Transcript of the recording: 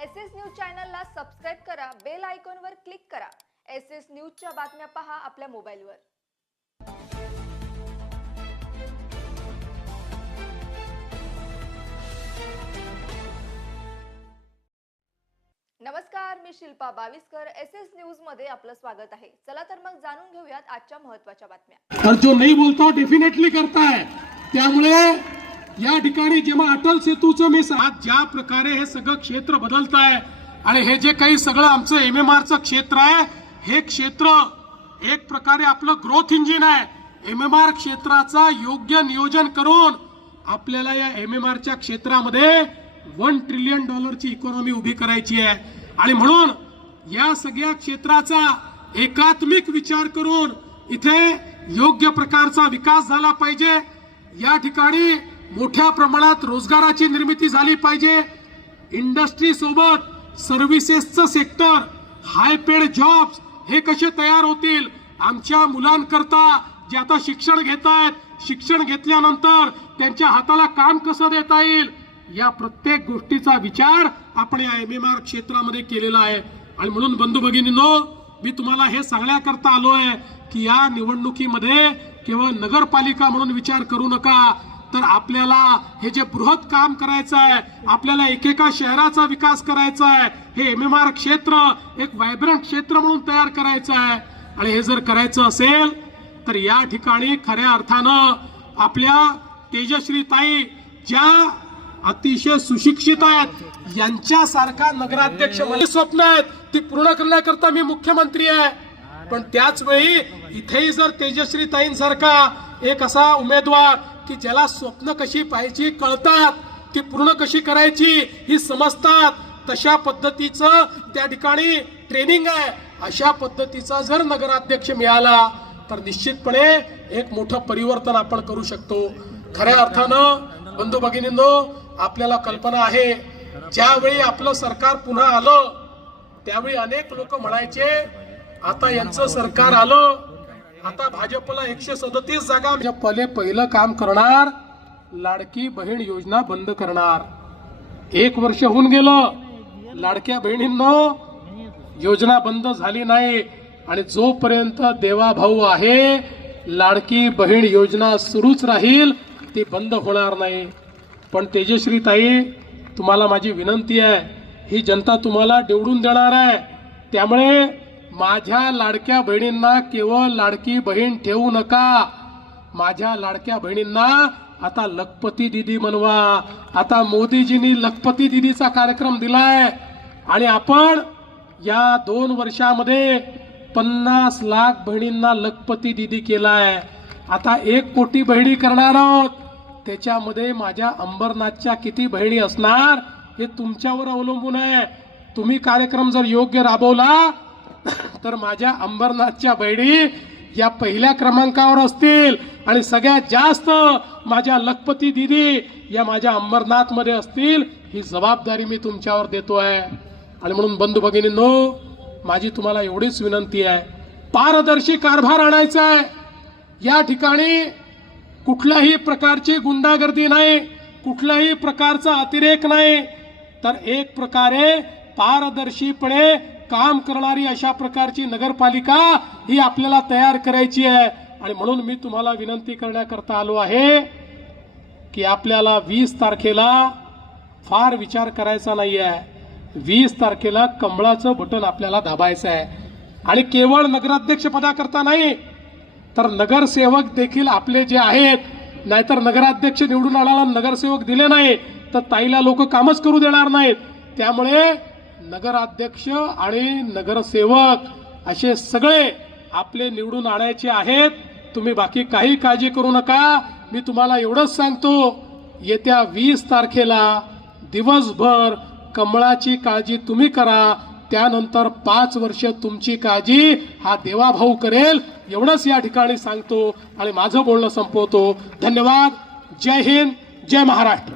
SS news चॅनलला subscribe करा, bell आयकॉनवर क्लिक करा। एसएस न्यूजच्या बातम्या पहा आपल्या मोबाईलवर। नमस्कार, मी शिल्पा बाविस्कर। एसएस न्यूज मध्ये आपलं स्वागत आहे। चला तर मग जाणून घेऊयात आजच्या महत्त्वाच्या बातम्या। और जो नहीं बोलता डेफिनेटली करता है। त्यामुळे या ठिकाणी जेव्हा अटल सेतूचं मी आज ज्या प्रकारे हे सगळं क्षेत्र बदलत आहे आणि हे जे काही सगळं आमचं एमएमआरचं क्षेत्र आहे, हे क्षेत्र एक प्रकारे आपलं ग्रोथ इंजिन आहे। एमएमआर क्षेत्राचा योग्य नियोजन करून आपल्याला या एमएमआरच्या क्षेत्रामध्ये $1 ट्रिलियन ची इकॉनॉमी उभी करायची आहे। आणि म्हणून या सगळ्या क्षेत्राचा एकात्मिक विचार करून इथे योग्य प्रकारचा विकास झाला पाहिजे। या ठिकाणी मोठ्या प्रमाणात रोजगाराची निर्मिती झाली पाहिजे। इंडस्ट्री सोबत सर्व्हिसेसचं सेक्टर, हाय पेड जॉब्स हे कसे तयार होतील, आमच्या मुलांकरता जे आता शिक्षण घेत आहेत, शिक्षण घेतल्यानंतर त्यांच्या हाताला काम कसं देता येईल, या प्रत्येक गोष्टीचा विचार आपण या एमएमआर क्षेत्रामध्ये केलेला आहे। आणि म्हणून बंधू भगिनींनो, मी तुम्हाला हे सांगण्याकरता आलोय की या निवडणुकीमध्ये केवळ नगरपालिका म्हणून विचार करू नका, तर आपल्याला हे जे बृहत काम करायचं आहे, आपल्याला एकेका शहराचा विकास करायचा आहे, हे एमएमआर क्षेत्र एक व्हायब्रंट क्षेत्र म्हणून तयार करायचं आहे। आणि हे जर करायचं असेल तर या ठिकाणी खऱ्या अर्थानं आपल्या तेजश्री ताई ज्या अतिशय सुशिक्षित आहेत, यांच्यासारखा नगराध्यक्ष मला स्वप्न आहेत, ती पूर्ण करण्याकरता मी मुख्यमंत्री आहे। पण त्याच वेळी इथेही जर तेजश्री ताईंसारखा एक असा उमेदवार की ज्याला स्वप्न कशी पाहिजे कळतात, ती पूर्ण कशी करायची ही समजतात, तशा पद्धतीचं त्या ठिकाणी ट्रेनिंग आहे, अशा पद्धतीचा जर नगराध्यक्ष मिळाला तर निश्चितपणे एक मोठं परिवर्तन आपण करू शकतो। खऱ्या अर्थानं बंधू भगिनींनो, आपल्याला कल्पना आहे ज्यावेळी आपलं सरकार पुन्हा आलं त्यावेळी अनेक लोक म्हणायचे आता यांचं सरकार आलं, आता भाजपला 137 जागा। पहिलं काम करणार, लाडकी बहीण योजना बंद करणार। 1 वर्ष होऊन गेलं, लाडक्या बहिणींनो योजना बंद झाली नाही। आणि जोपर्यंत देवाभाऊ आहे, लाडकी बहीण योजना सुरूच राहील, ती बंद होणार नाही। पण तेजश्री ताई, तुम्हाला माझी विनंती आहे, ही जनता तुम्हाला निवडून देणार आहे, त्यामुळे माझ्या लाडक्या बहिणींना केवळ लाडकी बहीण ठेवू नका, माझ्या लाडक्या बहिणींना आता लखपती दीदी बनवा। आता मोदीजींनी लखपती दीदीचा कार्यक्रम दिलाय आणि आपण या 2 वर्षामध्ये 50 लाख बहिणींना लखपती दीदी केलाय। आता 1 कोटी बहिणी करणार आहोत, त्याच्यामध्ये माझ्या अंबरनाथच्या किती बहिणी असणार हे तुमच्यावर अवलंबून आहे। तुम्ही कार्यक्रम जर योग्य राबवला तर माझ्या अंबरनाथच्या बहिणी या पहिल्या क्रमांकावर असतील आणि सगळ्यात जास्त माझ्या लखपती दीदी या माझ्या अंबरनाथ मध्ये असतील, ही जबाबदारी मी तुमच्यावर देतोय। आणि म्हणून बंधू भगिनींनो, माझी तुम्हाला एवढीच विनंती आहे, पारदर्शी कारभार आणायचा आहे। या ठिकाणी कुठल्याही प्रकारची गुंडागर्दी नाही, कुठल्याही प्रकारचा अतिरेक नाही, तर एक प्रकारे पारदर्शीपणे काम करणारी अशा प्रकारची नगरपालिका ही आपल्याला तयार करायची आहे। आणि म्हणून मी तुम्हाला विनंती करण्याकरता आलो आहे की आपल्याला 20 तारखेला फार विचार करायचा नाही आहे। 20 तारखेला कमळाचं बटन आपल्याला दाबायचं आहे। आणि केवळ नगराध्यक्ष पदाकरता नाही, तर नगरसेवक देखील आपले जे आहेत, नाहीतर नगराध्यक्ष निवडून आणायला नगरसेवक दिले नाही तर ताईला लोक कामच करू देणार नाहीत। त्यामुळे नगराध्यक्ष आणि नगरसेवक असे सगळे आपले निवडून आणायचे आहेत। तुम्ही बाकी काही काळजी करू नका। मी तुम्हाला एवढंच सांगतो, येत्या 20 तारखेला दिवसभर कमळाची काळजी तुम्ही करा, त्यानंतर 5 वर्ष तुमची काळजी हा देवाभाऊ करेल, एवढंच या ठिकाणी सांगतो आणि माझं बोलणं संपवतो। धन्यवाद। जय हिंद, जय महाराष्ट्र।